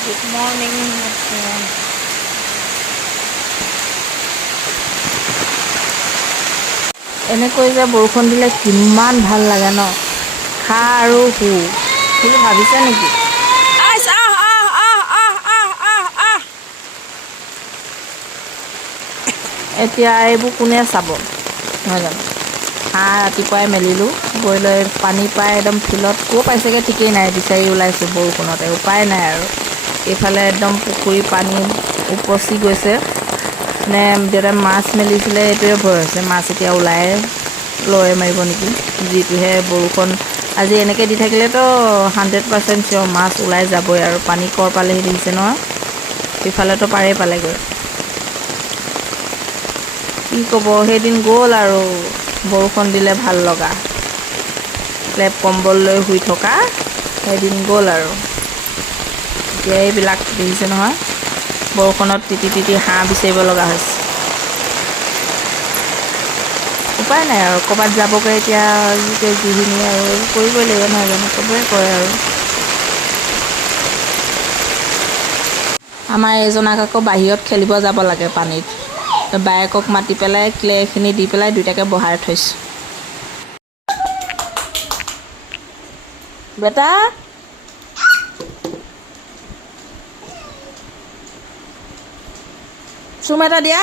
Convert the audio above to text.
Good morning. এনেকৈ যে বৰষুণ দিলে কিমান ভাল লাগে ন খা আৰু শু বুলি ভাবিছে নেকি এতিয়া এইবোৰ কোনে চাব নহয় জানো হাঁহ ৰাতিপুৱাই মেলিলোঁ গৈ লৈ পানী পাই একদম ফিল্ডত ক'ৰ পাইছেগৈ ঠিকেই নাই বিচাৰি ওলাইছোঁ বৰষুণতে উপায় নাই আৰু এইফালে একদম পুখুৰী পানী উপচি গৈছে মানে দেউতাই মাছ মেলিছিলে এইটোৱে ভয় হৈছে মাছ এতিয়া ওলাই লৈ মাৰিব নেকি যিটোহে বৰষুণ আজি এনেকৈ দি থাকিলেতো 100% চিয়ৰ মাছ ওলাই যাবই আৰু পানী কৰ পালেহি দেখিছে নহয় সিফালেতো পাৰেই পালেগৈ কি ক'ব সেইদিন গ'ল আৰু বৰষুণ দিলে ভাল লগা লেপ কম্বল লৈ শুই থকা সেইদিন গ'ল আৰু এতিয়া এইবিলাক দেখিছে নহয় বৰষুণত তিতি তিতি হাঁহ বিচাৰিব লগা হৈছে উপায় নাই আৰু ক'ৰবাত যাবগৈ এতিয়া গৃহিণী আৰু কৰিবই লাগিব নহয় জানো চবৰে কৰে আৰু আমাৰ এইজনাক আকৌ বাহিৰত খেলিব যাব লাগে পানীত বায়েকক মাতি পেলাই ক্লেখিনি দি পেলাই দুইটাকে বহাই থৈছোঁ বেটা চুম এটা দিয়া